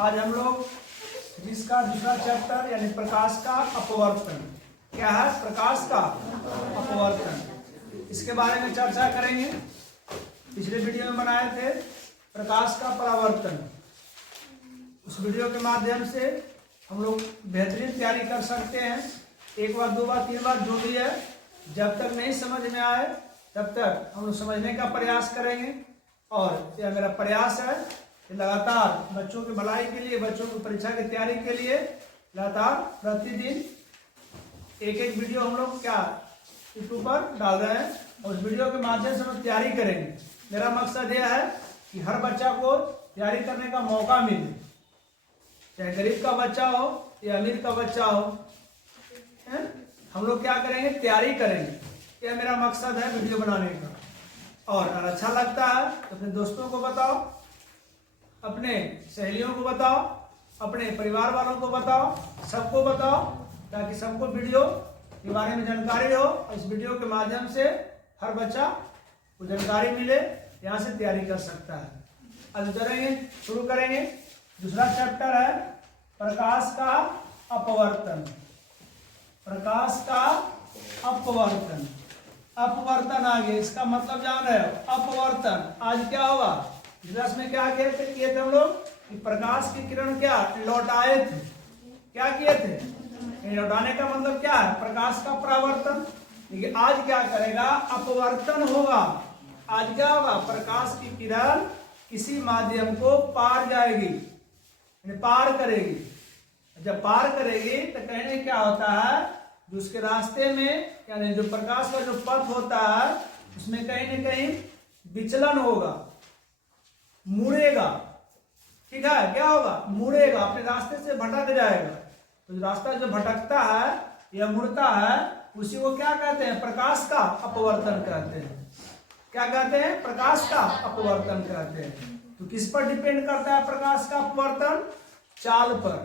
आज हम लोग जिसका दूसरा चैप्टर यानी प्रकाश का अपवर्तन, क्या है प्रकाश का अपवर्तन, इसके बारे में चर्चा करेंगे। पिछले वीडियो में बनाए थे प्रकाश का परावर्तन। उस वीडियो के माध्यम से हम लोग बेहतरीन तैयारी कर सकते हैं। एक बार, दो बार, तीन बार जो भी है, जब तक नहीं समझ में आए तब तक हम लोग समझने का प्रयास करेंगे। और यह मेरा प्रयास है कि लगातार बच्चों की भलाई के लिए, बच्चों की परीक्षा की तैयारी के लिए लगातार प्रतिदिन एक एक वीडियो हम लोग क्या यूट्यूब पर डाल रहे हैं और उस वीडियो के माध्यम से हम तैयारी करेंगे। मेरा मकसद यह है कि हर बच्चा को तैयारी करने का मौका मिले, चाहे गरीब का बच्चा हो या अमीर का बच्चा हो, हम लोग क्या करेंगे, तैयारी करेंगे। यह मेरा मकसद है वीडियो बनाने का। और अगर अच्छा लगता है तो अपने दोस्तों को बताओ, अपने सहेलियों को बताओ, अपने परिवार वालों को बताओ, सबको बताओ, ताकि सबको वीडियो के बारे में जानकारी हो और इस वीडियो के माध्यम से हर बच्चा को जानकारी मिले, यहाँ से तैयारी कर सकता है। आज करेंगे, शुरू करेंगे। दूसरा चैप्टर है प्रकाश का अपवर्तन। प्रकाश का अपवर्तन, अपवर्तन आ गया, इसका मतलब जान रहे हो, अपवर्तन। आज क्या होगा, क्लास में क्या किए थे हम लोग कि प्रकाश की किरण क्या लौटाए थे, क्या किए थे, लौटाने का मतलब क्या है, प्रकाश का परावर्तन। लेकिन आज क्या करेगा, अपवर्तन होगा। आज क्या होगा, प्रकाश की किरण किसी माध्यम को पार जाएगी, पार करेगी। जब पार करेगी तो कहने क्या होता है, जो उसके रास्ते में यानी जो प्रकाश का जो पथ होता है उसमें कहीं न कहीं विचलन होगा, मुड़ेगा। ठीक है, क्या होगा, मुड़ेगा, अपने रास्ते से भटक जाएगा। तो जो रास्ता जो भटकता है या मुड़ता है उसी को क्या कहते हैं, प्रकाश का अपवर्तन कहते हैं। क्या कहते हैं, प्रकाश का अपवर्तन कहते हैं। तो किस पर डिपेंड करता है प्रकाश का अपवर्तन, चाल पर,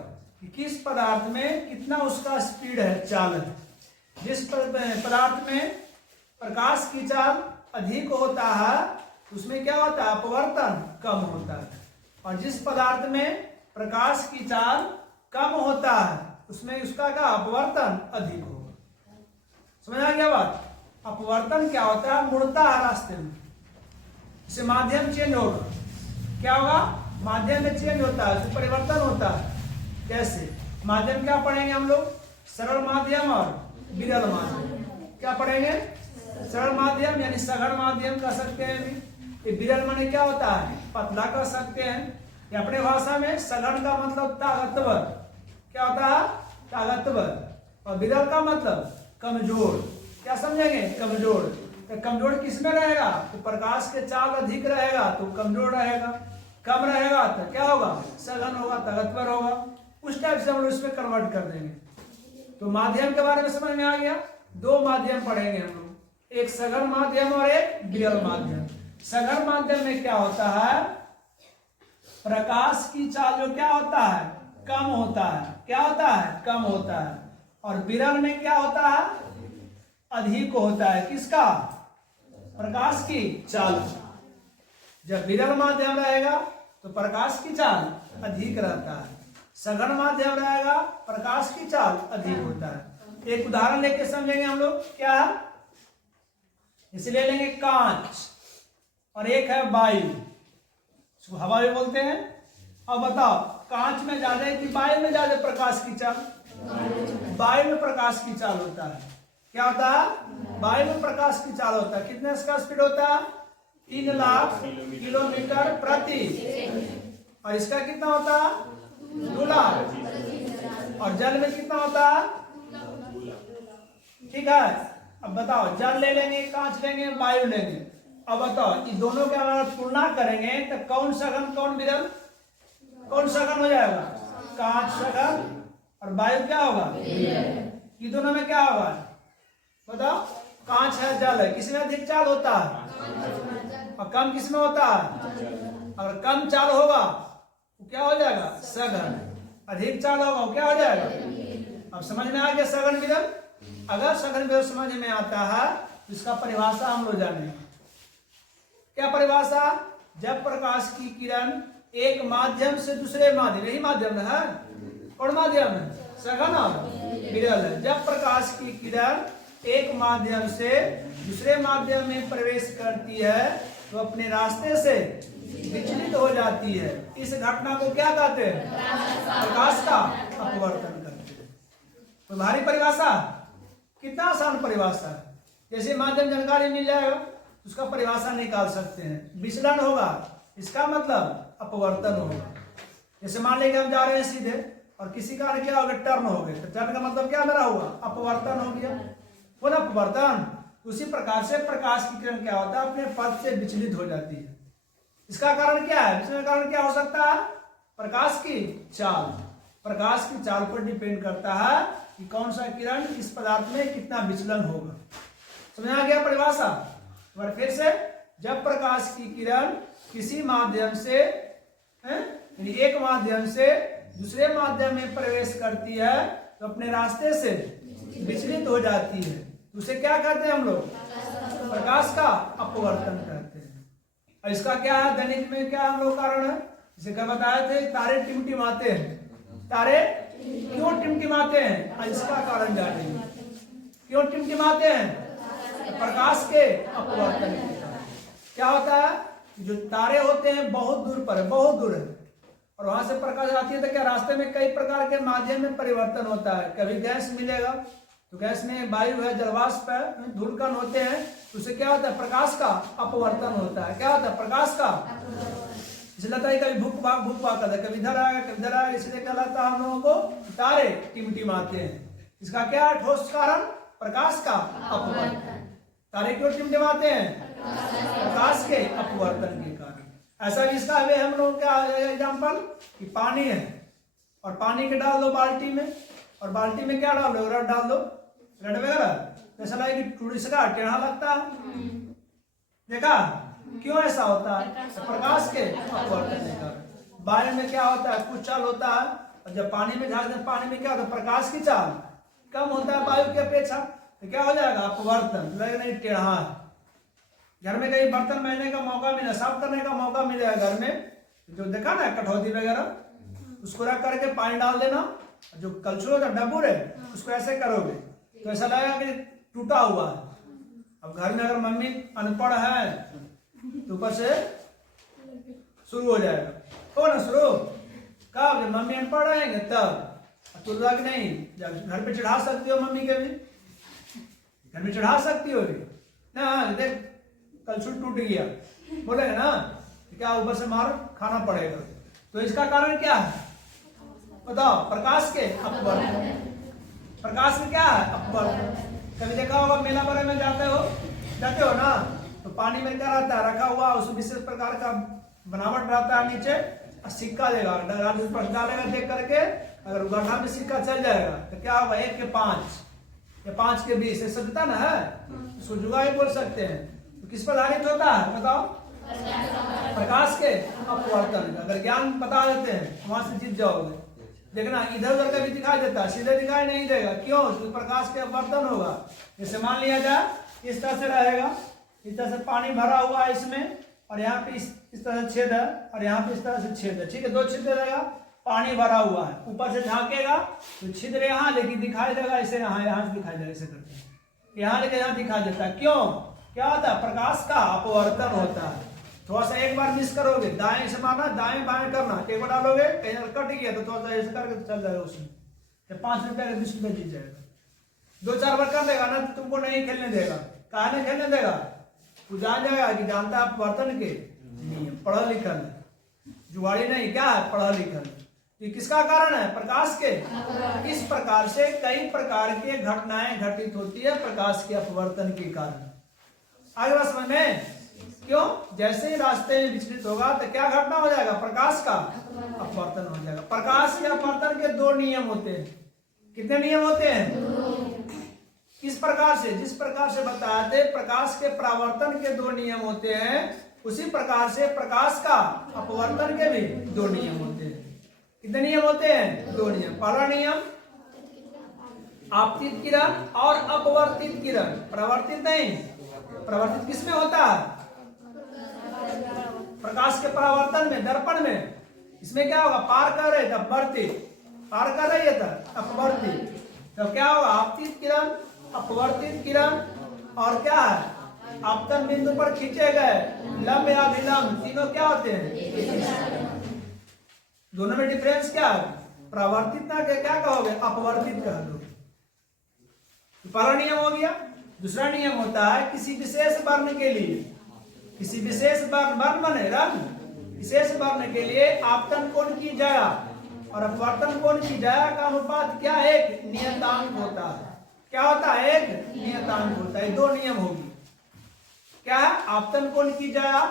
कि किस पदार्थ में कितना उसका स्पीड है, चाल है। जिस पदार्थ में प्रकाश की चाल अधिक होता है उसमें क्या होता है, अपवर्तन कम होता है। और जिस पदार्थ में प्रकाश की चाल कम होता है उसमें उसका क्या अपवर्तन अधिक होगा। समझ आ गया बात। अपवर्तन क्या होता है, मुड़ता है रास्ते में, इससे माध्यम चेंज होगा। क्या होगा, माध्यम में चेंज होता है, परिवर्तन होता है। कैसे, माध्यम क्या पढ़ेंगे हम लोग, सरल माध्यम और विरल माध्यम। क्या पढ़ेंगे, सरल माध्यम यानी सघन माध्यम कह सकते हैं। विरल माने क्या होता है, पतला कह सकते हैं। या अपने भाषा में सघन का मतलब ताकतवर, क्या होता है, ताकतवर। और विरल का मतलब कमजोर। क्या समझेंगे, कमजोर। तो कमजोर किसमें रहेगा, तो प्रकाश के चाल अधिक रहेगा तो कमजोर रहेगा, कम रहेगा तो क्या होगा, सघन होगा, ताकतवर होगा। उस टाइप से हम लोग इसमें कन्वर्ट कर देंगे। तो माध्यम के बारे में समझ में आ गया। दो माध्यम पढ़ेंगे हम लोग, एक सघन माध्यम और एक विरल माध्यम। सघन माध्यम में क्या होता है, प्रकाश की चाल जो क्या होता है, कम होता है। क्या होता है, कम होता है। और विरल में क्या होता है, अधिक होता है। किसका, प्रकाश की चाल। जब विरल माध्यम रहेगा तो प्रकाश की चाल अधिक रहता है, सघन माध्यम रहेगा प्रकाश की चाल अधिक होता है। एक उदाहरण लेके समझेंगे हम लोग, क्या है, इसलिए लेंगे कांच और एक है वायु, इसको हवा भी बोलते हैं। अब बताओ, कांच में ज्यादा है कि वायु में ज्यादा प्रकाश की चाल, वायु में प्रकाश की चाल होता है। क्या होता है, वायु में प्रकाश की चाल होता है। कितने इसका स्पीड होता है, 3 लाख किलोमीटर प्रति। और इसका कितना होता है, 2 लाख। और जल में कितना होता है, ठीक है। अब बताओ, जल ले लेंगे, कांच लेंगे, वायु लेंगे। अब बताओ, इन दोनों के अगर तुलना करेंगे तो कौन सघन कौन विरल, कौन सघन हो जाएगा, कांच सघन और वायु क्या होगा, ये दोनों में क्या होगा, बताओ। कांच है, जल है, किसमें अधिक चाल होता है और कम किसमें होता है। अगर कम चाल होगा तो क्या हो जाएगा, सघन। अधिक चाल होगा क्या हो जाएगा। अब समझ में आ गया सघन विरल। अगर सघन विरल समझ में आता है तो इसका परिभाषा हम लोग जानेंगे। क्या परिभाषा, जब प्रकाश की किरण एक माध्यम से दूसरे माध्यम, यही माध्यम है, कौन माध्यम है, सघन और विरल है। जब प्रकाश की किरण एक माध्यम से दूसरे माध्यम में प्रवेश करती है तो अपने रास्ते से विचलित हो जाती है। इस घटना को क्या कहते हैं, प्रकाश का अपवर्तन करते हैं। तो भारी परिभाषा, कितना आसान परिभाषा है। जैसे माध्यम जानकारी मिल जाएगा उसका परिभाषा निकाल सकते हैं। विचलन होगा, इसका मतलब अपवर्तन होगा। जैसे मान लेंगे हम जा रहे हैं सीधे और किसी कारण क्या हो गया, टर्न हो गए, तो टर्न का मतलब क्या मेरा हुआ, अपवर्तन हो गया, वो ना अपवर्तन। उसी प्रकार से प्रकाश की किरण क्या होता है, अपने पथ से विचलित हो जाती है। इसका कारण क्या है, विचलन का कारण क्या हो सकता है, प्रकाश की चाल। प्रकाश की चाल पर डिपेंड करता है कि कौन सा किरण इस पदार्थ में कितना विचलन होगा। समझ आ गया परिभाषा। फिर से, जब प्रकाश की किरण किसी माध्यम से यानी एक माध्यम से दूसरे माध्यम में प्रवेश करती है तो अपने रास्ते से विचलित हो जाती है, तो उसे क्या कहते हैं हम लोग, प्रकाश का अपवर्तन कहते हैं। और इसका क्या है, गणित में क्या हम लोग कारण है, जैसे क्या बताए थे, तारे टिमटिमाते हैं। तारे क्यों टिमटिमाते हैं, और इसका कारण जानेंगे। क्यों टिमटिमाते हैं, प्रकाश के अपवर्तन के कारण। क्या होता है, जो तारे होते हैं बहुत दूर पर है, बहुत दूर है, और वहां से प्रकाश आती है तो क्या रास्ते में कई प्रकार के माध्यम में परिवर्तन होता है। कभी गैस मिलेगा तो गैस में वायु है, जलवाष्प है, धूलकण होते हैं, तो उससे क्या होता है, प्रकाश का अपवर्तन होता है। क्या होता है, प्रकाश का, इसलिए लगता है कभी भूख भाग करता है, कभी इधर आएगा कभी इधर आएगा, इसलिए क्या लगता है हम लोगों को तारे टिमटिमाते हैं। इसका क्या है ठोस कारण, प्रकाश का अपवर्तन। तारे क्यों टिमटिमाते हैं, प्रकाश के अपवर्तन के कारण। ऐसा भी इसका है हम लोग क्या एग्जाम्पल, कि पानी है और पानी के डाल दो बाल्टी में, और बाल्टी में क्या डाल दो, रड डाल दो, रड वगैरह, ऐसा लगे कि टूरिस्ट का टेढ़ा लगता है। देखा क्यों ऐसा होता है, तो प्रकाश के अपवर्तन के कारण। वायु में क्या होता है, कुछ चाल होता है, और जब पानी में झाड़, पानी में क्या होता है, प्रकाश की चाल कम होता है वायु की अपेक्षा, तो क्या हो जाएगा, अपवर्तन, लगे नहीं टेढ़ा है। घर में कहीं बर्तन मैंने का मौका मिला, साफ करने का मौका मिलेगा घर में, जो देखा ना कटौती वगैरह, उसको रख करके पानी डाल देना, जो कलछुल होता है डब्बू है, उसको ऐसे करोगे तो ऐसा लगेगा कि टूटा हुआ है। अब घर में अगर मम्मी अनपढ़ है तो ऊपर से शुरू हो जाएगा, हो ना शुरू, कब जब मम्मी अनपढ़ रहेंगे तब। तो लग नहीं, जब घर पे चढ़ा सकती हो मम्मी के भी, घर में चढ़ा सकती हो ना, देख कलछुल टूट गया बोलेगा ना, क्या ऊपर से मार खाना पड़ेगा। तो इसका कारण क्या है बताओ, प्रकाश के अपवर्तन। प्रकाश में क्या है, अपवर्तन। कभी देखा होगा मेला बड़े में जाते हो ना, तो पानी में क्या रहता है रखा हुआ, उस विशेष प्रकार का बनावट रहता है, नीचे सिक्का देगा, डालेगा देख करके, अगर गड्ढा में सिक्का चल जाएगा तो क्या होगा, 1 के 5 या 5 के 20 सत्ता ना है, उसको जुगाड़ बोल सकते हैं। तो किस पर आधारित होता है बताओ, प्रकाश के अपवर्तन। अगर ज्ञान बता देते हैं वहां से जीत जाओगे। देखना इधर उधर का भी दिखाई देता है, सीधे दिखाई नहीं देगा, क्यों, प्रकाश के अपवर्तन होगा। जैसे मान लिया जाए इस तरह से रहेगा, इस तरह से पानी भरा हुआ है इसमें, और यहाँ पे इस तरह से छेद है, और यहाँ पे इस तरह से छेद है, ठीक है, 2 छिद्र रहेगा, पानी भरा हुआ है, ऊपर से झांकेगा तो छिद्र यहाँ, लेकिन दिखाई देगा ऐसे, यहाँ से दिखाई देगा, ऐसे करते हैं, यहाँ लेके यहाँ दिखाई देता है। क्यों, क्या होता है, प्रकाश का अपवर्तन होता है। थोड़ा सा एक बार मिस करोगे, दाएं से मारना, दाएं बाएं करना, एक बार डालोगे कहीं कट गया तो थोड़ा सा ऐसे करके चल जाएगा उसमें, 5 रुपया का 20 रुपया जीत जाएगा। 2-4 बार कर देगा ना तो तुमको नहीं खेलने देगा। कहा नहीं खेलने देगा, तू जान जाएगा कि जानता है अपवर्तन के नियम, पढ़ा लिखल, जुगाड़ी नहीं, क्या है, पढ़ा लिखल। ये किसका कारण है, प्रकाश के। इस प्रकार से कई प्रकार के घटनाएं घटित होती है प्रकाश के अपवर्तन के कारण। आगे बात समझ में, क्यों, जैसे ही रास्ते में विचलित होगा तो क्या घटना हो जाएगा, प्रकाश का अपवर्तन हो जाएगा। प्रकाश के अपवर्तन के 2 नियम होते हैं। कितने नियम होते हैं, किस प्रकार से, जिस प्रकार से बताया थे प्रकाश के परावर्तन के 2 नियम होते हैं, उसी प्रकार से प्रकाश का अपवर्तन के भी 2 नियम होते हैं। कितने नियम होते हैं, 2 नियम। पहला नियम, आपतित किरण और अपवर्तित किरण। परावर्तित नहीं, परावर्तित किसमें होता है, प्रकाश के परावर्तन में, दर्पण में, इसमें क्या होगा, पार कर रहे थे अपवर्तित, पार कर रही है था अपवर्तित, तो क्या होगा आपतित किरण, अपवर्तित किरण, और क्या है आपतन बिंदु पर खींचे गए लंब या विलंब, तीनों क्या होते हैं, दोनों में डिफरेंस क्या है, प्रवर्तित ना के क्या कहोगे, अपवर्तित कह दो। पहला नियम हो गया। दूसरा नियम होता है किसी विशेष वर्ण के लिए, किसी विशेष वर्ण बने रंग, विशेष वर्ण के लिए आपतन कोण की जया और अपवर्तन कोण की जया का अनुपात क्या एक नियतांक होता है, क्या होता है, एक नियतांक होता है। दो नियम होगी, क्या है, आपतन कोण की जया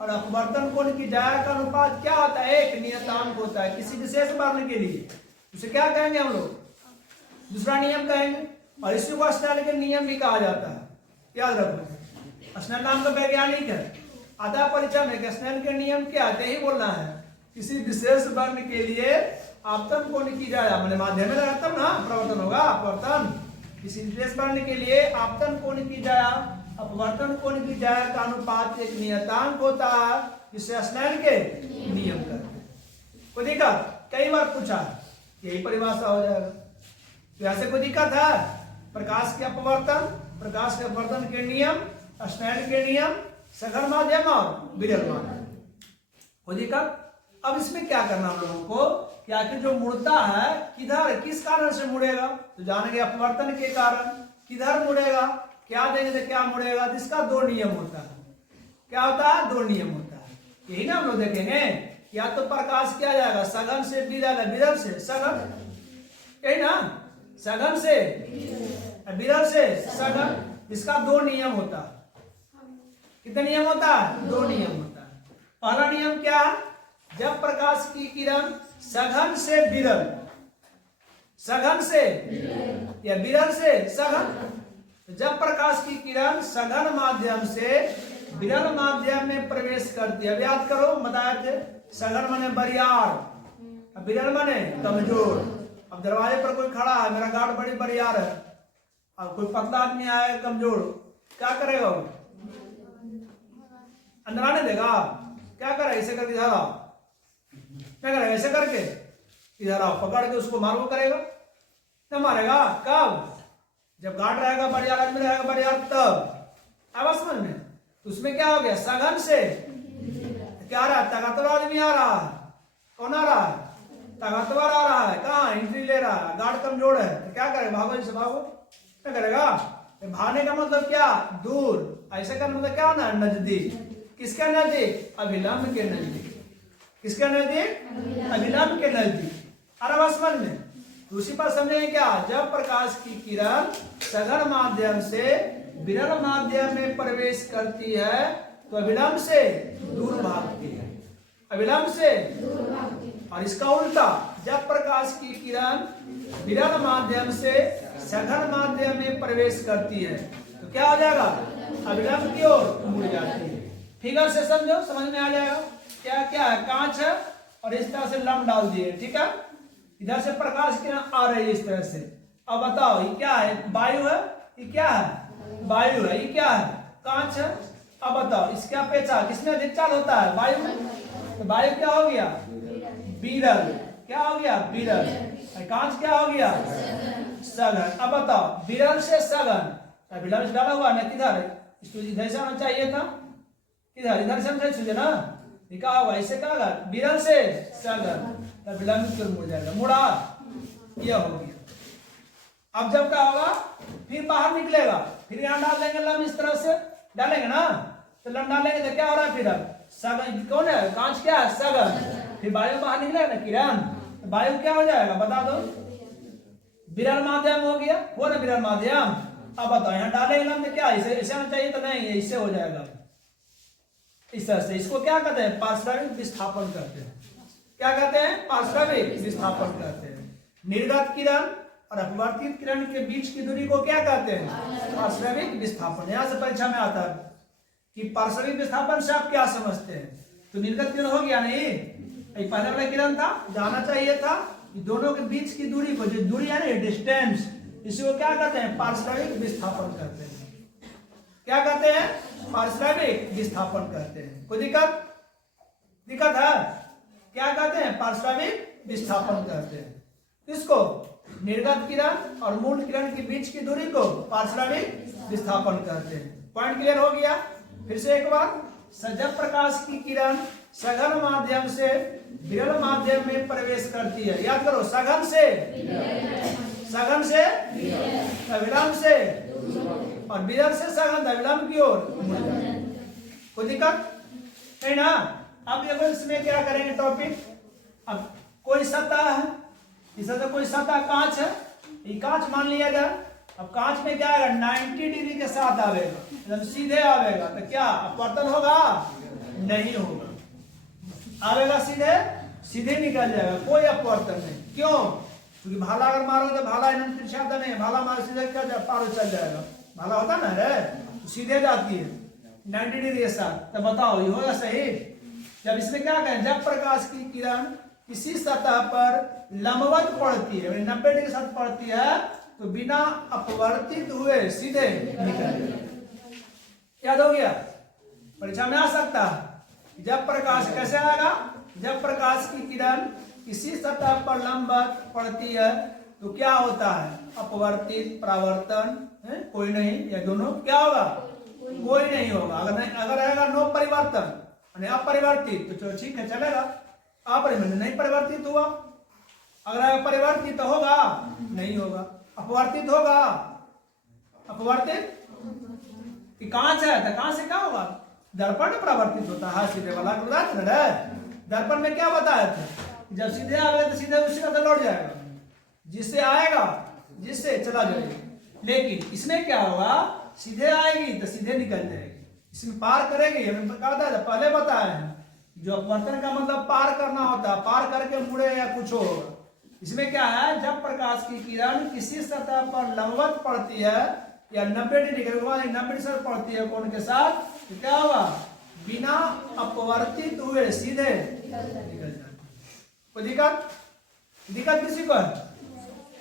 और अपवर्तन कोण की जया का अनुपात क्या होता है, एक नियतांक होता है किसी विशेष वर्ण के लिए। उसे क्या कहेंगे हम लोग, दूसरा नियम कहेंगे, और इसी को स्नेल के नियम भी कहा जाता है, याद रखो। स्नेल नाम का वैज्ञानिक है, आधा परिचय में स्नेल के नियम क्या आते ही बोलना है, किसी विशेष वर्ण के लिए आपतन कोण की जया, मैंने माध्यम में लगा तब ना प्रवर्तन होगा, अपवर्तन, किसी विशेष वर्ण के लिए आपतन कोण की जया अपवर्तन कोण की जया का अनुपात एक नियतांक होता है, जिसे स्नेल के नियम कहते हैं। कोई दिक्कत, कई बार पूछा, यही परिभाषा हो जाएगा। तो ऐसे कोई दिक्कत है, प्रकाश के अपवर्तन, प्रकाश के अपवर्तन के नियम, स्नेल के नियम, सघन माध्यम और विरल माध्यम, कोई दिक्कत। अब इसमें क्या करना हम लोगों को, कि आखिर जो मुड़ता है किधर, किस कारण से मुड़ेगा, तो जानेंगे अपवर्तन के कारण, किधर मुड़ेगा, क्या देंगे तो क्या मुड़ेगा, जिसका दो नियम होता है, क्या होता है, दो नियम होता है। यही ना हम लोग देखेंगे, या तो प्रकाश किया जाएगा सघन से विरल, विरल से सघन, यही ना, सघन से विरल से सघन, इसका दो नियम होता है। कितने नियम होता है, दो नियम होता है। पहला नियम क्या है, जब प्रकाश की किरण सघन से विरल, सघन से या विरल से सघन, जब प्रकाश की किरण सघन माध्यम से विरल माध्यम में प्रवेश करती है, याद करो बताया थे, सघन माने बरियार, विरल माने कमजोर। अब दरवाजे पर कोई खड़ा है, मेरा गार्ड बड़ी बरियार है, अब कोई पतला आदमी आया कमजोर, क्या करेगा वो, अंदर आने देगा, क्या करे, ऐसे करके इधर आओ, क्या करेगा, ऐसे करके इधर आओ, पकड़ के उसको मारो करेगा, क्या मारेगा, कब, जब गार्ड रहेगा बरियार, आदमी रहेगा बरियार, तब आवाज समझ में। तो उसमें क्या हो गया, सघन से क्या आ रहा है, ताकतवर आदमी आ रहा है, कौन आ रहा है, ताकतवर आ रहा है, कहाँ एंट्री ले रहा है, गार्ड कमजोर है, तो क्या करेगा, भागो इसे भागो, क्या करेगा, भागने का मतलब क्या, दूर, ऐसे का मतलब क्या होना, नजदीक, किसके नजदीक, अभिलंब के नजदीक, किसके नजदीक, अभिलंब के नजदीक, आ रहा है समझ में। उसी पर समझेंगे क्या, जब प्रकाश की किरण सघन माध्यम से विरल माध्यम में प्रवेश करती है तो अविलंब से दूर भागती है, अविलंब से, और इसका उल्टा, जब प्रकाश की किरण विरल माध्यम से सघन माध्यम में प्रवेश करती है तो क्या हो जाएगा, अविलंब की ओर मुड़ जाती है। फिगर से समझो, समझ में आ जाएगा क्या क्या है, कांच है और इस तरह से लंब डाल दिए, ठीक है, इधर से प्रकाश किरण आ रही है इस तरह से। अब बताओ ये क्या है, वायु है, ये क्या है, वायु है, ये क्या है, कांच है। अब बताओ इसके अपेक्षा किसमें अधिक चाल होता है, वायु में, तो वायु क्या हो गया, विरल, क्या हो गया, विरल, कांच क्या हो गया, सघन। अब बताओ विरल से सघन, विरल से डाला हुआ ना, किधर, इधर से आना चाहिए था, किधर, इधर से हम सुझे ना, क्या होगा, इससे क्या होगा, विरल से सघन, तब विलंब की ओर मुड़ जाएगा, मुड़ा, यह हो गया। अब जब क्या होगा, फिर बाहर निकलेगा, फिर यहाँ डाल देंगे लंब, इस तरह से डालेंगे ना, तो लंब डालेंगे तो क्या हो रहा है, फिर सघन, कौन है, कांच क्या है, सघन, फिर वायु बाहर निकलेगा ना किरण, तो वायु क्या हो जाएगा बता दो, विरल माध्यम हो गया, वो ना विरल माध्यम। अब बताओ यहाँ डालेंगे लंब तो क्या, ऐसे आना चाहिए तो नहीं, इससे हो जाएगा इस तरह से। इसको क्या कहते हैं, पार्श्विक विस्थापन कहते हैं, क्या कहते हैं, पार्श्विक विस्थापन कहते हैं। निर्गत किरण और अपवर्तित किरण के बीच की दूरी को क्या कहते हैं, पार्श्विक विस्थापन। यहाँ से परीक्षा में आता है कि पार्श्विक विस्थापन से आप क्या समझते हैं, तो निर्गत किरण हो गया नहीं, पहले वाला किरण था, जाना चाहिए था, दोनों के बीच की दूरी को, जो दूरी है ना डिस्टेंस, इसी को क्या कहते हैं, पार्श्विक विस्थापन कहते हैं। क्या कहते हैं, पार्श्विक विस्थापन कहते हैं। कोई दिक्कत, दिक्कत है, क्या कहते हैं? पार्श्विक विस्थापन कहते हैं। इसको निर्गत किरण और मूल किरण के बीच की दूरी को पार्श्विक विस्थापन कहते हैं। पॉइंट क्लियर हो गया? फिर से एक बार, जब प्रकाश की किरण सघन माध्यम से विरल माध्यम में प्रवेश करती है, याद करो, सघन से विलंब से, और विरल से सघन विलंब की ओर। कोई दिक्कत नहीं ना? अब देखो इसमें क्या करेंगे टॉपिक। अब कोई सतह है, इस तरह कोई सतह कांच है, ये कांच मान लिया जाए। अब कांच में क्या आएगा? 90 डिग्री के साथ आवेगा, मतलब सीधे आवेगा, तो क्या अपवर्तन होगा? नहीं होगा। आवेगा सीधे निकल जाएगा, कोई अपवर्तन नहीं। क्यों? क्योंकि भाला अगर मारो तो भाला तिरछा नहीं, भाला मारो सीधे क्या पार चल जाएगा। भाला होता ना रे, तो सीधे जाती है 90 डिग्री के साथ। तो बताओ ये होगा सही? जब इसमें क्या कहें, जब प्रकाश की किरण किसी सतह पर लंबवत पड़ती है, 90 डिग्री के साथ पड़ती है, तो बिना अपवर्तित हुए सीधे निकल जाएगा। याद हो गया? परीक्षा में आ सकता है। जब प्रकाश कैसे आएगा? जब प्रकाश की किरण किसी सतह पर लंबवत पड़ती है तो क्या होता है? अपवर्तित, परावर्तन, कोई नहीं, या दोनों क्या होगा? कोई नहीं होगा। अगर रहेगा नो परिवर्तन, अपरिवर्तित, तो चलो ठीक है चलेगा। अपरिवर्तित नहीं परिवर्तित हुआ, अगर परिवर्तित तो होगा नहीं होगा, अपवर्तित होगा। अपवर्तित कांच है तो कांच से क्या होगा? दर्पण में परिवर्तित होता है, सीधे वाला दर्पण में क्या बताया था? जब सीधे आएगा तो सीधे उसी का लौट जाएगा, जिससे आएगा जिससे चला जाएगा। लेकिन इसमें क्या होगा? सीधे आएगी तो सीधे निकल जाएगी, इसमें पार करेगी। हमें कहा था पहले बताया है, जो अपवर्तन का मतलब पार करना होता है, पार करके मुड़े या कुछ होगा। इसमें क्या है? जब प्रकाश की किरण किसी सतह पर लंबवत पड़ती है या 90 डिग्री के बाद 90 डिग्री से पड़ती है कोण के साथ, तो क्या होगा? बिना अपवर्तित हुए सीधे निकल जाए। कोई दिक्कत किसी को है?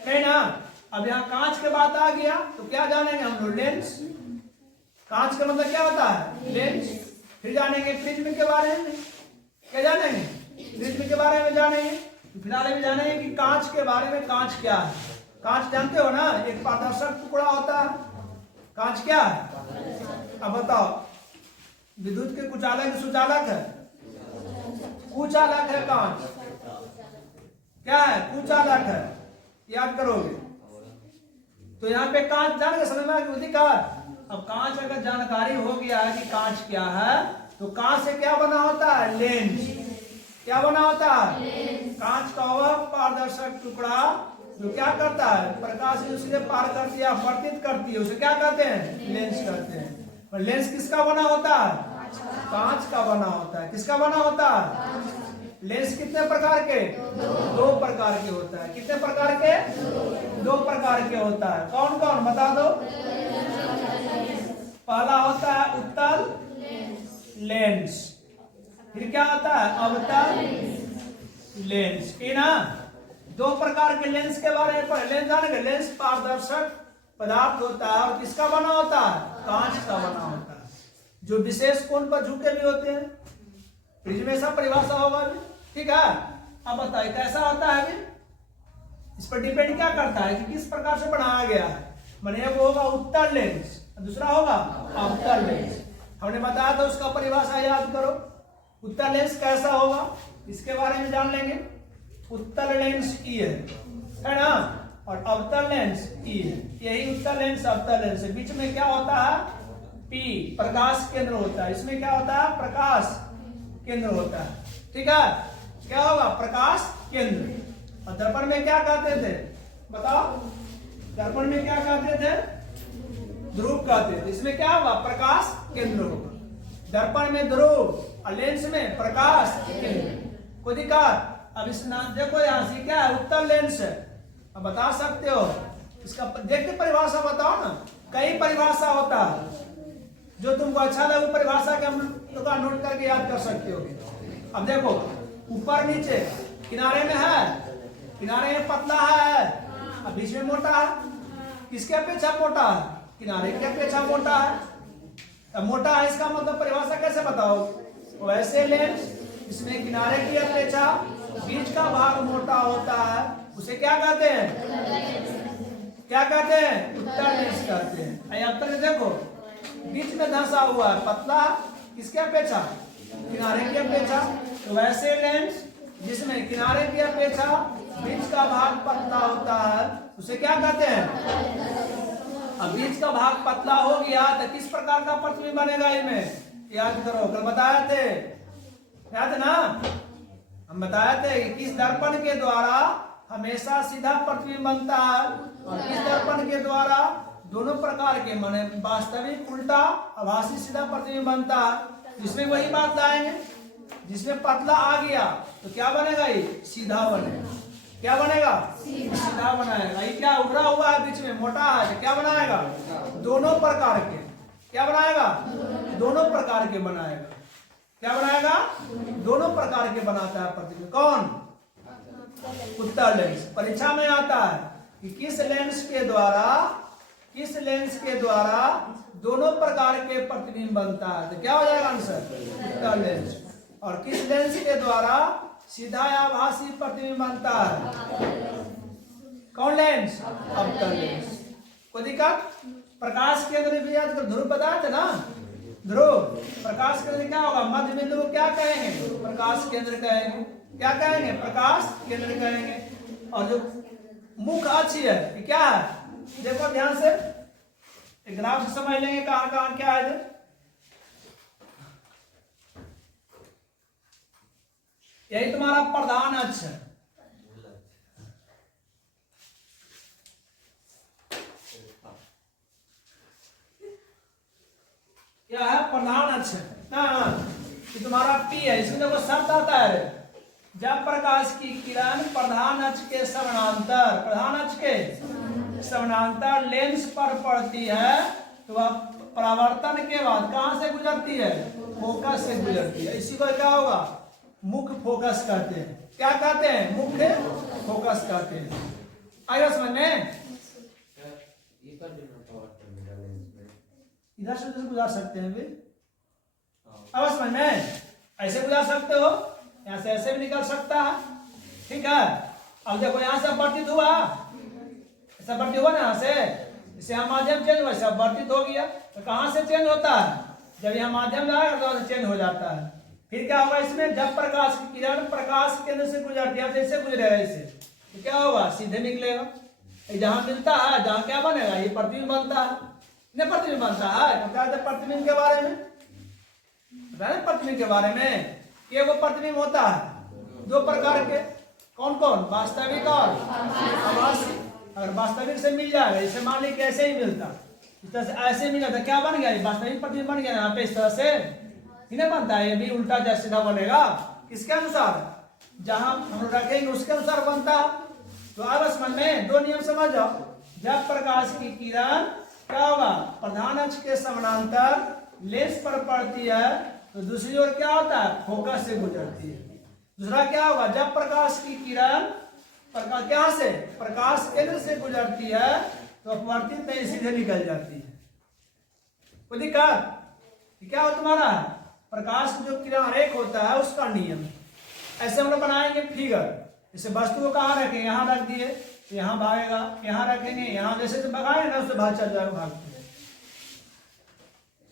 नहीं ना? अब यहाँ कांच के बात आ गया तो क्या जानेंगे हम लोग? लेंस। कांच का मतलब क्या होता है? लेंस। फिर जानेंगे प्रिज्म के बारे में। क्या जानेंगे? प्रिज्म के बारे में जानेंगे। फिलहाल में जानेंगे कि कांच के बारे में। कांच क्या है? कांच जानते हो ना, एक पारदर्शक टुकड़ा होता है। कांच क्या है? अब बताओ, विद्युत के कुचालक सुचालक है? कुचालक है कांच। क्या है? कुचालक है। याद करोगे तो यहाँ पे कांच जान के समझ में अधिकार। अब कांच अगर जानकारी हो गया है कि कांच क्या है, तो कांच से क्या बना होता है? लेंस। क्या बना होता है? कांच का वह पारदर्शक टुकड़ा जो क्या करता है? प्रकाश सीधे पार करती है, अपवर्तित करती है, उसे क्या कहते हैं? लेंस कहते हैं। और लेंस किसका बना होता है? कांच का बना होता है। किसका बना होता है? लेंस कितने प्रकार के? दो प्रकार के होता है। कितने प्रकार के? दो प्रकार के होता है। कौन कौन बता दो? पहला होता है उत्तल लेंस, फिर क्या होता है? अवतल लेंस। ना दो प्रकार के लेंस के बारे में लेंस जानेंगे। लेंस पारदर्शक पदार्थ होता है और किसका बना होता है? कांच का बना होता है, जो विशेष कोण पर झुके भी होते हैं। प्रिज्म में सब परिभाषा होगा भी, ठीक है? अब बताइए कैसा होता है अभी? इस पर डिपेंड क्या करता है कि किस प्रकार से बनाया गया है। माने वो होगा उत्तल लेंस, दूसरा होगा अवतल लेंस। हमने बताया था उसका परिभाषा याद करो। उत्तल लेंस कैसा होगा इसके बारे में जान लेंगे। उत्तल लेंस ई है ना, और अवतल लेंस ई है। यही उत्तल लेंस अवतल लेंस है। बीच में क्या होता है? पी, प्रकाश केंद्र होता है। इसमें क्या होता है? प्रकाश केंद्र होता है, ठीक है? क्या होगा? प्रकाश केंद्र। और दर्पण में क्या कहते थे? बताओ, दर्पण में क्या कहते थे? ध्रुव कहते थे। इसमें क्या होगा? प्रकाश केंद्र होगा। दर्पण में ध्रुव और लेंस में प्रकाश केंद्र। कोई दिक्कत? अब इस देखो यहाँ से क्या है? उत्तल लेंस है। अब बता सकते हो इसका? देख के परिभाषा बताओ ना। कई परिभाषा होता है, जो तुमको अच्छा लगे परिभाषा के हम तो नोट करके याद कर सकते हो। अब देखो, ऊपर नीचे किनारे में है, किनारे में पतला है, अब बीच में मोटा है। किसके अपेक्षा मोटा है? किनारे के अपेक्षा मोटा है। अब मोटा है इसका मतलब परिभाषा कैसे बताओ? वैसे लेंस इसमें किनारे की अपेक्षा बीच का भाग मोटा होता है, उसे क्या कहते हैं? क्या कहते हैं? उत्तल लेंस कहते हैं। अब तक देखो बीच में धंसा हुआ है, पतला किसके अपेक्षा? किनारे की अपेक्षा। तो वैसे लेंस जिसमें किनारे की अपेक्षा बीच का भाग पतला होता है उसे क्या कहते हैं? अब बीच का भाग पतला हो गया तो किस प्रकार का प्रतिबिंब बनेगा? इनमें याद करो, कल बताए थे, याद ना? हम बताए थे कि किस दर्पण के द्वारा हमेशा सीधा प्रतिबिंब बनता है और किस दर्पण के द्वारा दोनों प्रकार के माने वास्तविक उल्टा आभासी सीधा प्रतिबिंब बनता है। जिसमें वही बात लाएंगे, जिसमें पतला आ गया तो क्या बनेगा? ये सीधा बनेगा। क्या बनेगा? सीधा बनाएगा। ये क्या उभरा हुआ है बीच में मोटा है तो क्या बनाएगा? दोनों प्रकार के। क्या बनाएगा? दोनों प्रकार के बनाएगा। क्या बनाएगा? दोनों प्रकार के बनाता है प्रतिबिंब। कौन? उत्तल लेंस। परीक्षा में आता है कि किस लेंस के द्वारा दोनों प्रकार के प्रतिबिंब बनता है, तो क्या हो जाएगा आंसर? उत्तल लेंस। और किस लेंस के द्वारा सीधा आभासी प्रतिबिंब बनता है? कौन लेंस? अवतल लेंस। कोई दिक्कत? प्रकाश केंद्र भी याद कर, ध्रुव बताया था ना? ध्रुव प्रकाश केंद्र क्या होगा? मध्य बिंदु को क्या कहेंगे? प्रकाश केंद्र कहेंगे। क्या कहेंगे? प्रकाश केंद्र कहेंगे। और जो मुख्य अक्ष है ये क्या है? देखो ध्यान से, एक ग्राफ से समझ लेंगे कहां कहां क्या है। यही तुम्हारा प्रधान अक्ष है। क्या है? प्रधान अक्ष ना, कि तुम्हारा पी है। इसमें देखो शब्द आता है, जब प्रकाश की किरण प्रधान अक्ष के समानांतर, प्रधान अक्ष के समानांतर लेंस पर पड़ती है तो वह परावर्तन के बाद कहां से गुजरती है? फोकस से गुजरती है। इसी को क्या होगा? मुख्य फोकस कहते हैं। क्या कहते हैं? मुख्य फोकस कहते हैं। आइए समझ में, इधर से गुजार सकते हैं भी। अब समझ में, ऐसे गुजार सकते हो, यहाँ से ऐसे भी निकल सकता है। ठीक है। अब देखो यहाँ से वर्तित हुआ, ऐसा वर्तित हुआ ना, यहाँ से इसे यहाँ माध्यम चेंज हुआ, सब वर्तित हो गया। तो कहाँ से चेंज होता है? जब यहाँ माध्यम जाएगा तो चेंज हो जाता है। फिर क्या होगा इसमें? जब प्रकाश की किरण प्रकाश केंद्र से गुजरती है, जैसे गुजरेगा ऐसे, तो क्या होगा? सीधे निकलेगा। जहां मिलता है, जहां क्या बनेगा? ये प्रतिबिंब बनता है। नहीं प्रतिबिंब बनता है। प्रतिबिंब के बारे में प्रतिबिंब के बारे में ये वो प्रतिबिंब होता है दो प्रकार के। कौन कौन? वास्तविक और आभासी। अगर वास्तविक से मिल जाएगा, जैसे मान ली कैसे ही मिलता, इस तरह से ऐसे मिला तो क्या बन गया? वास्तविक प्रतिबिंब बन गया। यहाँ पे इस तरह से नहीं बनता है, ये भी उल्टा जैसे सीधा बनेगा। किसके अनुसार? जहां हम रखेंगे उसके अनुसार बनता। तो अब समझ में दो नियम समझ जाओ। जब प्रकाश की किरण क्या होगा? प्रधान अक्ष के समानांतर लेंस पर पड़ती है तो दूसरी ओर क्या होता है? फोकस से गुजरती है। दूसरा क्या होगा? जब प्रकाश की किरण क्या से? प्रकाश केंद्र से गुजरती है तो अपवर्तित नहीं, सीधे निकल जाती है। कोई दिक्कत? क्या हो तुम्हारा? प्रकाश जो किरण आरेख होता है उसका नियम। ऐसे हम लोग बनाएंगे फिगर, जैसे वस्तु को कहाँ रखें? यहाँ रख दिए, यहाँ भागेगा, यहाँ रखेंगे, यहाँ जैसे तो भगाए ना उससे भाग चल जाएगा, भागते हैं।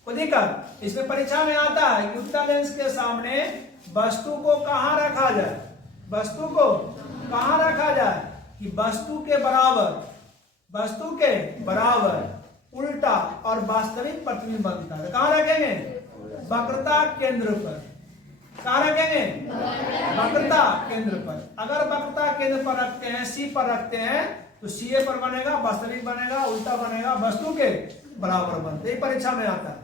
कोई दिक्कत? इसमें परीक्षा में आता है कि उत्तल लेंस के सामने वस्तु को कहाँ रखा जाए? वस्तु को कहाँ रखा जाए कि वस्तु के बराबर उल्टा और वास्तविक प्रतिबिंब बनता है। कहाँ रखेंगे? वक्रता केंद्र पर। कहाँ रखेंगे? वक्रता केंद्र पर। अगर वक्रता केंद्र पर रखते हैं, सी पर रखते हैं, तो सी ए पर बनेगा, वास्तविक बनेगा, उल्टा बनेगा, वस्तु के बराबर बनते। ये परीक्षा में आता है।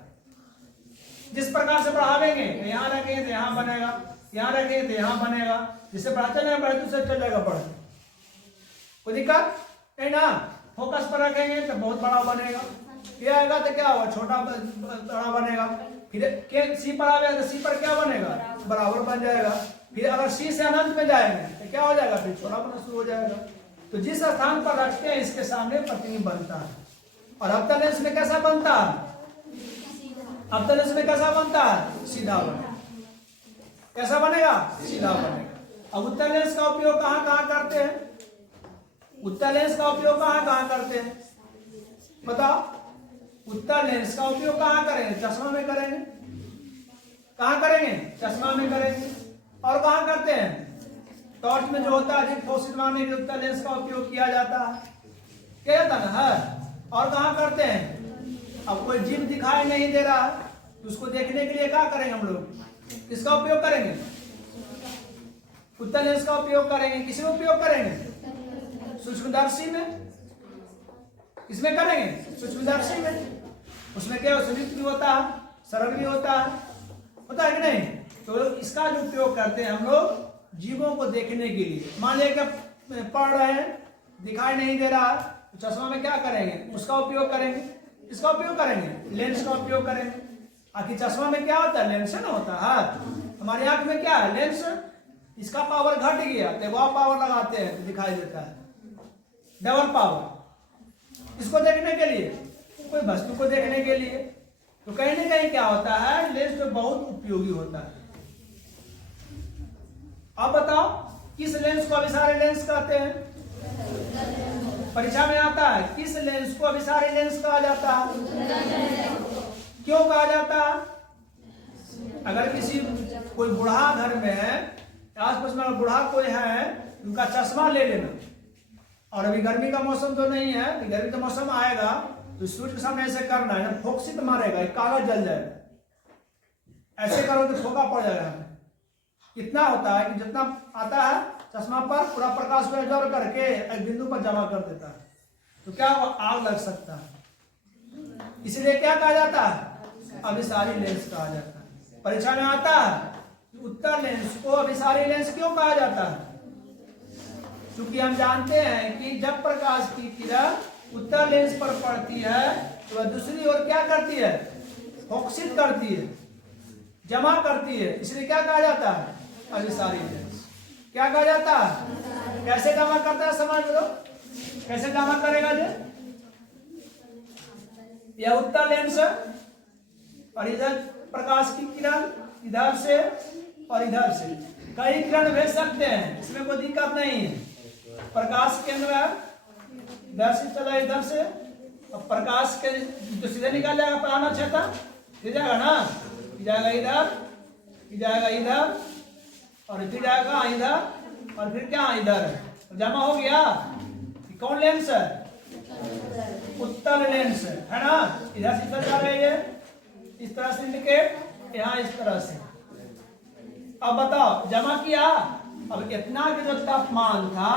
जिस प्रकार से बढ़ावेंगे, यहाँ रखेंगे तो यहाँ बनेगा, यहाँ रखेंगे तो यहाँ बनेगा, जिससे बढ़ाते नहीं बढ़े तो चल जाएगा बढ़। कोई दिक्कत नहीं ना? फोकस पर रखेंगे तो बहुत बड़ा बनेगा, ये आएगा तो क्या होगा? छोटा बड़ा बनेगा। फिर सी पर आएगा तो सी पर क्या बनेगा? बराबर बन जाएगा। फिर अगर सी से अनंत में जाएंगे तो क्या हो जाएगा? फिर छोटा बनना शुरू हो जाएगा। तो जिस स्थान पर रखते हैं इसके सामने प्रतिबिंब बनता है। और अवतल लेंस में कैसा बनता है? अवतल लेंस में कैसा बनता है? सीधा बनता है। कैसा बनेगा? सीधा बनेगा। अब उत्तल लेंस का उपयोग कहाँ कहाँ करते हैं? उत्तल लेंस का उपयोग कहाँ कहाँ करते हैं बताओ? उत्तल लेंस का उपयोग कहाँ करेंगे? चश्मा में करेंगे। कहाँ करेंगे? चश्मा में करेंगे। और कहाँ करते हैं? टॉर्च में जो होता है अधिक फोकस बनाने के लिए उत्तल लेंस का उपयोग किया जाता है। क्या जाता है ना? और कहाँ करते हैं? अब कोई जीव दिखाई नहीं दे रहा है तो उसको देखने के लिए क्या करेंगे हम लोग? किसका उपयोग करेंगे? उत्तल लेंस का उपयोग करेंगे। किसमें उपयोग करेंगे? सूक्ष्मदर्शी में। किसमें करेंगे? सूक्ष्मदर्शी में। उसमें क्या संयुक्त भी होता है, सरल भी होता है कि नहीं? तो इसका जो उपयोग करते हैं हम लोग जीवों को देखने के लिए। मान लिया कि पढ़ रहे हैं, दिखाई नहीं दे रहा तो चश्मा में क्या करेंगे? उसका उपयोग करेंगे। इसका उपयोग करेंगे, लेंस का उपयोग करेंगे। आखिर चश्मा में क्या होता है? लेंस ना होता है। हमारी आंख में क्या है? लेंस। इसका पावर घट गया तो वह पावर लगाते हैं तो दिखाई देता है, डबल पावर। इसको देखने के लिए, कोई वस्तु को देखने के लिए। तो कहीं ना कहीं क्या होता है? लेंस तो बहुत उपयोगी होता है। अब बताओ किस लेंस को अभिसारी लेंस कहते हैं? परीक्षा में आता है किस लेंस को अभिसारी लेंस कहा जाता है? क्यों कहा जाता है? अगर किसी कोई बूढ़ा घर में है, आसपास में बूढ़ा कोई है, उनका चश्मा ले लेना। और अभी गर्मी का मौसम तो नहीं है, गर्मी का मौसम आएगा तो सूर्य के सामने ऐसे करना है, फोकसित मारेगा, एक कागज जल जाएगा। ऐसे करो तो फोका पड़ जाएगा। कितना होता है कि जितना आता है चश्मा पर पूरा प्रकाश को एब्जॉर्ब करके एक बिंदु पर जमा कर देता है, तो क्या वो आग लग सकता है। इसलिए क्या कहा जाता है? अभिसारी लेंस कहा जाता है। परीक्षा में आता है उत्तल लेंस को अभिसारी लेंस क्यों कहा जाता है? क्योंकि हम जानते हैं कि जब प्रकाश की किरण उत्तल लेंस पर पड़ती है तो वह दूसरी ओर क्या करती है? फोकसित करती है, जमा करती है। इसलिए क्या कहा जाता है? अभिसारी लेंस। क्या कहा जाता है? कैसे जमा करता है? समझ लो कैसे जमा करेगा जी? यह उत्तल लेंस और इधर प्रकाश की किरण इधर से और इधर से कई किरण भेज सकते हैं, इसमें कोई दिक्कत नहीं है। प्रकाश केंद्र इधर से चला, इधर से, और प्रकाश के तो सीधे निकाल जाएगा पराना क्षेत्र, सीधे जाएगा ना, जाएगा इधर, जाएगा इधर, और फिर जाएगा इधर, और फिर क्या इधर जमा हो गया। कौन लेंस है? उत्तल लेंस है ना। इधर से चल जा रही है, इस तरह से इंडिकेट, यहाँ इस तरह से। अब बताओ जमा किया, अब इतना के जो तापमान था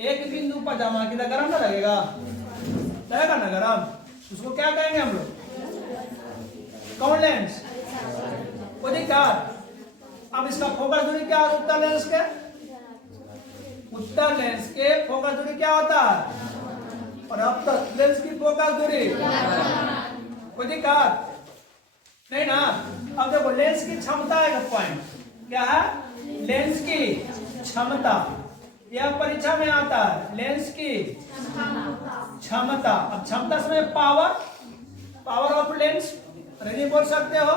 एक बिंदु पर जमा किया, गर्म ना लगेगा? लगेगा ना गर्म। उसको क्या कहेंगे हम लोग? कौन लेंस? कोई दिक्कत? अब इसका फोकस दूरी क्या है? उत्तल लेंस के, उत्तल लेंस के फोकस दूरी क्या होता है? और अपतल लेंस की फोकस दूरी कोई दिक्कत नहीं ना। अब देखो लेंस की क्षमता है, पॉइंट क्या है? लेंस की क्षमता। यह परीक्षा में आता है, लेंस की क्षमता। अब क्षमता समय पावर ऑफ लेंस नहीं बोल सकते हो।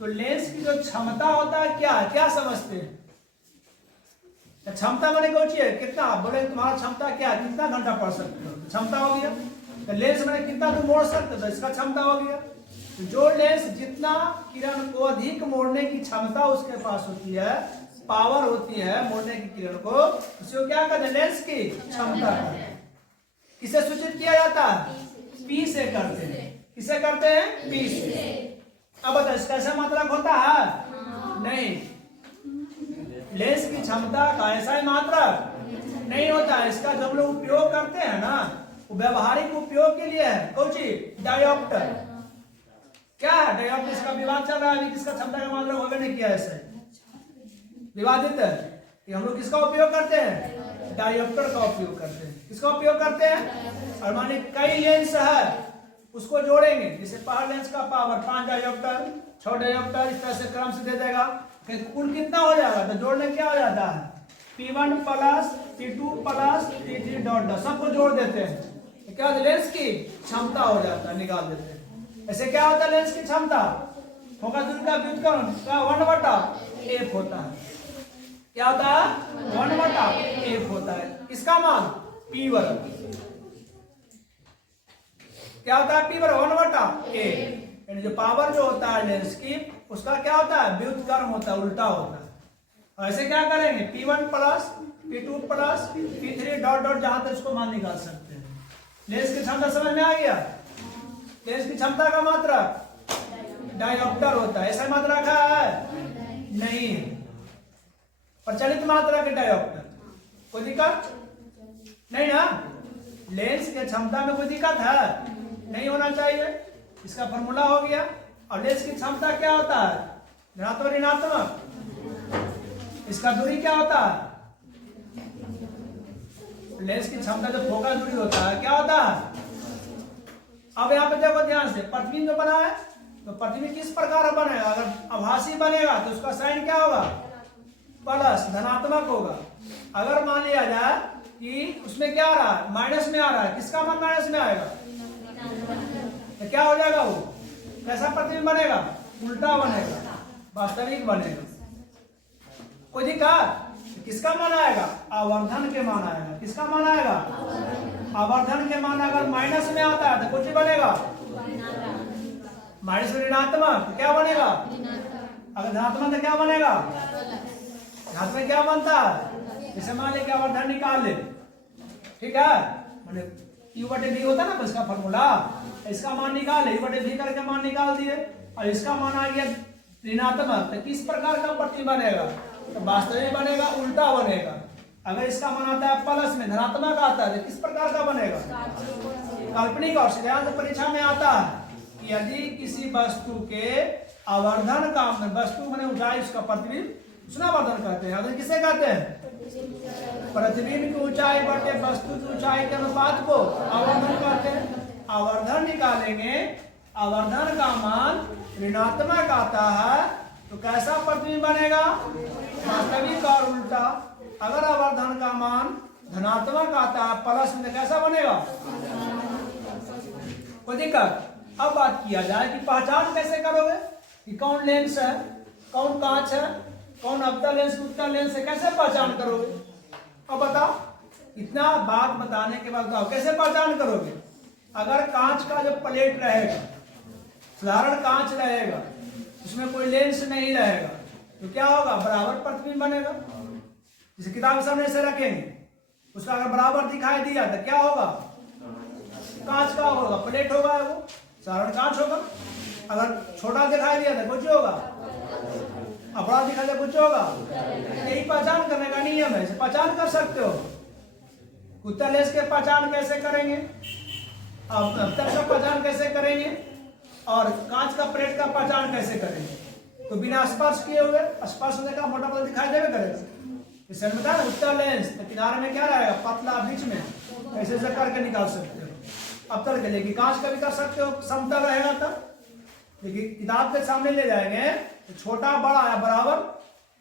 तो लेंस की जो क्षमता होता है क्या है? क्या समझते हैं? क्षमता मैंने कौन है? कितना आप बोले तुम्हारा क्षमता क्या है? कितना घंटा पढ़ सकते हो? क्षमता हो गया। तो लेंस मैंने कितना तुम मोड़ सकते हो? इसका क्षमता हो गया। तो जो लेंस जितना किरण को अधिक मोड़ने की क्षमता उसके पास होती है, पावर होती है मोड़ने की किरण को, उसको क्या कहते हैं? लेंस की क्षमता। किसे सूचित किया जाता है? पी से करते हैं। किसे करते हैं? पी से। अब बताओ इसका ऐसा मात्रक होता है? नहीं। लेंस की क्षमता का ऐसा ही मात्रक नहीं होता है। इसका जब लोग उपयोग करते हैं ना, वो व्यवहारिक उपयोग के लिए है। कौन चीज? डायोप्टर। क्या है डायोप्टर? इसका विवाद चल रहा है अभी, किसका क्षमता का मात्रक होगा नहीं किया, ऐसे विवादित है कि हम लोग किसका उपयोग करते हैं? डायोप्टर का उपयोग करते हैं। किसका उपयोग करते हैं? और माने कई लेंस है उसको जोड़ेंगे, जैसे पहला लेंस का पावर 5 डायोप्टर, 6 डायोप्टर, इस तरह से क्रम से दे देगा। कुल कितना हो जाएगा? तो जोड़ने क्या हो जाता है? P1 plus P2 plus P3 dot सबको जोड़ देते हैं, तो क्या लेंस की क्षमता हो जाता है, निकाल देते हैं। ऐसे क्या होता है लेंस की क्षमता? फोकस दूरी का व्युत्क्रम 1/, एफ होता है। क्या होता है? 1/f होता है। इसका मान p वर्ग। क्या होता है? p वर्ग 1/a। यानी जो पावर जो होता है लेंस की, उसका क्या होता है? व्युत्क्रम होता है, उल्टा होता है। ऐसे क्या करेंगे? p1 plus p2 plus p3 dot dot, जहां तक इसको मान निकाल सकते हैं। लेंस की क्षमता समझ में आ गया? लेंस की क्षमता का मात्रा डायोप्टर होता है। ऐसा मात्रा का है नहीं, प्रचलित मात्रा के डायोप्टर। कोई दिक्कत नहीं ना? लेंस के क्षमता में कोई दिक्कत है नहीं, होना चाहिए। इसका फॉर्मूला हो गया। और लेंस की क्षमता क्या होता है? धनात्मक ऋणात्मक। इसका दूरी क्या होता है? लेंस की क्षमता जो फोकल दूरी होता है क्या होता है? अब यहाँ पे देखो ध्यान से, प्रतिबिंब जो बना है तो प्रतिबिंब किस प्रकार बनेगा? अगर आभासी बनेगा तो उसका साइन क्या होगा? प्लस, धनात्मक होगा। अगर मान लिया जाए कि उसमें क्या आ रहा है? माइनस में आ रहा है, किसका मान माइनस में आएगा? तो क्या हो जाएगा? वो कैसा प्रतिबिंब बनेगा? उल्टा बनेगा, वास्तविक बनेगा। कोई दिक्कत? किसका मान आएगा? आवर्धन के मान आएगा। किसका मान आएगा? आवर्धन के मान अगर माइनस में आता है तो कुछ बनेगा माइनस में ऋणात्मक, तो क्या बनेगा? अगर धनात्मक तो क्या बनेगा? धनात्मक क्या बनता है? जैसे मान ले कि आवर्धन निकाल ले, ठीक है, माने u/v होता है ना, इसका फॉर्मूला। इसका मान निकाल ले, u/v करके मान निकाल दिए, और इसका मान आ गया ऋणात्मक। तो किस प्रकार का प्रतिबिंब बनेगा? तो वास्तविक बनेगा, उल्टा बनेगा। अगर इसका मान आता है प्लस में, धनात्मक आता है, तो किस प्रकार का बनेगा? काल्पनिक। और सिद्धांत परीक्षा में आता है कि यदि किसी वस्तु के आवर्धन का, वस्तु माने ऊंचाई, उसका प्रतिबिंब, उसका आवर्धन कहते हैं। आवर्धन किसे कहते हैं? प्रतिबिंब की ऊंचाई बटे वस्तु की ऊंचाई के अनुपात को आवर्धन कहते हैं। आवर्धन निकालेंगे, आवर्धन का मान ऋणात्मक आता है तो कैसा प्रतिबिंब बनेगा? वास्तविक और उल्टा। अगर आवर्धन का मान धनात्मक आता है प्लस में, कैसा बनेगा? कोई दिक्कत? अब बात किया जाए कि पहचान कैसे करोगे कि कौन लेंस है, कौन कांच है, कौन अवतल लेंस, उत्तल लेंस है, कैसे पहचान करोगे? अब बताओ। इतना बात बताने के बाद बताओ कैसे पहचान करोगे? अगर कांच का जो प्लेट रहेगा, साधारण कांच रहेगा, उसमें कोई लेंस नहीं रहेगा, तो क्या होगा? बराबर प्रतिबिंब बनेगा। जैसे किताब सामने से रखेंगे, उसका अगर बराबर दिखाई दिया तो क्या होगा? कांच का होगा, प्लेट होगा, वो साधारण कांच होगा। अगर छोटा दिखाई दिया तो कुछ होगा, बड़ा दिखाई दिया कुछ होगा। यही पहचान करने का नियम है। पहचान कर सकते हो। उत्तल लेंस के पहचान कैसे करेंगे, अवतल का पहचान कैसे करेंगे, और कांच का प्लेट का पहचान कैसे करेंगे? तो बिना स्पर्श किए हुए, स्पर्श होने का मोटा पतला दिखाई देगा करेगा। इससे बता, उत्तल लेंस तो किनारे में क्या रहेगा? पतला, बीच में ऐसे से करके निकाल सकते हो। अवतल के लिए कांच का भी कर सकते हो, समतल रहेगा तब। लेकिन किताब के सामने ले जाएंगे तो छोटा बड़ा या बराबर,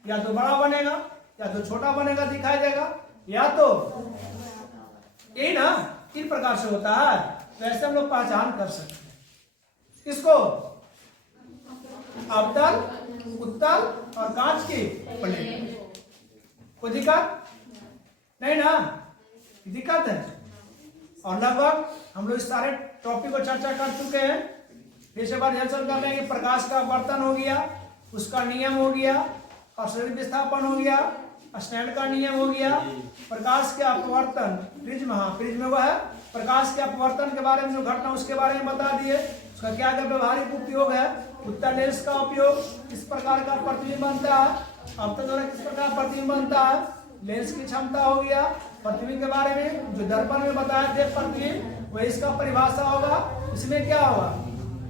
या तो बड़ा बनेगा या तो छोटा बनेगा, दिखाई देगा, या तो यही ना, तीन प्रकार से होता है। तो ऐसे हम लोग पहचान कर सकते हैं। किसको? अवतल, उत्तल और कांच की प्लेट। कोई दिक्कत नहीं ना? दिक्कत है। और लगभग हम लोग इस सारे टॉपिक को चर्चा कर चुके हैं। फिर से बार रिहर्सल कर लेंगे। प्रकाश का अपवर्तन हो गया, उसका नियम हो गया, और शरीर विस्थापन हो गया, स्टैंड का नियम हो गया, प्रकाश के अपवर्तन, प्रिज्म, हाँ प्रिज्म वो है। प्रकाश के अपवर्तन के बारे में जो घटना, उसके बारे में बता दिए। उसका क्या क्या व्यवहारिक उपयोग है, उत्तल लेंस का उपयोग, किस प्रकार का प्रतिबिंब बनता है, अवतल द्वारा किस प्रकार प्रतिबिंब बनता है, लेंस की क्षमता हो गया, प्रतिबिंब के बारे में जो दर्पण में बताया थे प्रतिबिंब, वही इसका परिभाषा होगा। इसमें क्या होगा?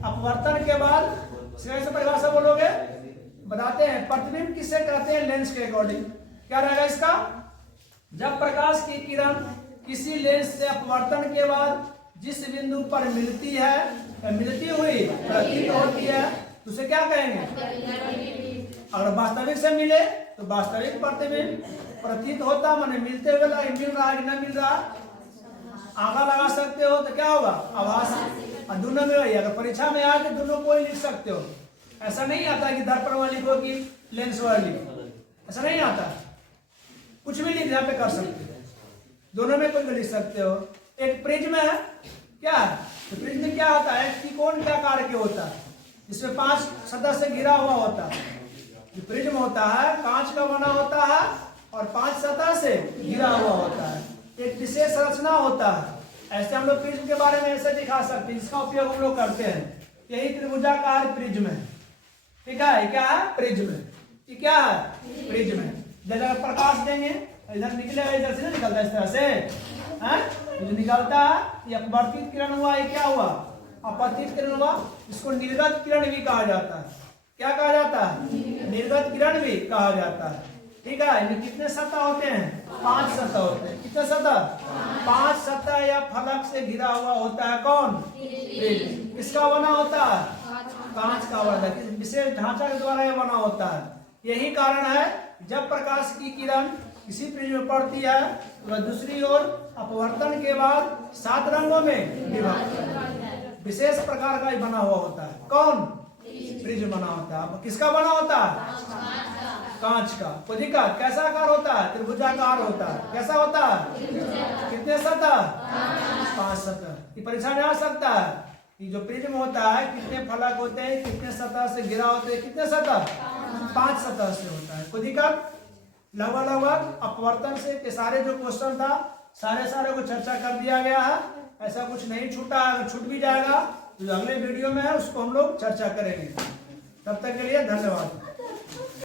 अपवर्तन के बाद से परिभाषा बोलोगे, बताते हैं प्रतिबिंब किससे कहते हैं? लेंस के अकॉर्डिंग। क्या रहेगा इसका? जब प्रकाश की किरण किसी लेंस से अपवर्तन के बाद जिस बिंदु पर मिलती है, मिलती हुई प्रतीत होती है, तो उसे क्या कहेंगे? अगर वास्तविक से मिले तो वास्तविक प्रतिबिंब, प्रतीत होता माने मिलते हुए मिल रहा है कि नहीं मिल रहा, आंकड़ा लगा सकते हो, तो क्या होगा? आभासी। और दोनों में वही, अगर परीक्षा में आए तो दोनों को ही लिख सकते हो। ऐसा नहीं आता कि दर्पण वाली लिखो कि लेंस वाली लिखो, ऐसा नहीं आता। कुछ भी लिख यहाँ पे कर सकते हो, दोनों में कोई भी लिख सकते हो। एक प्रिज्म है, क्या तो प्रिज्म क्या होता है, त्रिकोण के आकार के होता है, जिसमें 5 सतह से घिरा हुआ होता है। जो प्रिज्म होता है कांच का बना होता है और 5 सतह से घिरा हुआ होता है, एक विशेष रचना होता है। ऐसे हम लोग प्रिज्म के बारे में ऐसे दिखा सकते हैं, इसका उपयोग हम लोग करते हैं। यही त्रिभुजाकार प्रिज्म है, ठीक है। क्या है, प्रिज्म। ये क्या है, प्रिज्म है। जब प्रकाश देंगे इधर निकलेगा, इधर से नहीं निकलता इस तरह से, जो निकलता है ये अपवर्तित किरण हुआ, ये क्या हुआ, अपवर्तित किरण हुआ। इसको निर्गत किरण भी कहा जाता है। क्या कहा जाता है, निर्गत किरण भी कहा जाता है, ठीक है। इनमें कितने सतह होते हैं, 5 सतह होते हैं। कितने सतह, 5 सतह या फलक से घिरा हुआ होता है। कौन, प्रिज्म। किसका बना होता है, कांच का बना है, विशेष ढांचा के द्वारा यह बना होता है। यही कारण है जब प्रकाश की किरण किसी प्रिज्म में पड़ती है तो वह दूसरी ओर अपवर्तन के बाद 7 रंगों में विभाजित है। विशेष प्रकार का ही बना हुआ होता है। कौन, प्रिज्म बना होता है। किसका बना होता है, कांच का। कोई दिक्कत, कैसा आकार होता है, त्रिभुजाकार होता है। कैसा होता है, कितने सतह, 5 सतह। ये परीक्षा में आ सकता है कि जो प्रिज्म होता है कितने फलक होते हैं, कितने सतह से घिरा होते हैं, कितने सतह, 5 सतह से होता है। कोई दिक्कत, लगभग अपवर्तन से के सारे जो क्वेश्चन था सारे को चर्चा कर दिया गया है। ऐसा कुछ नहीं छूटा, अगर छूट भी जाएगा तो अगले वीडियो में है उसको हम लोग चर्चा करेंगे। तब तक के लिए धन्यवाद।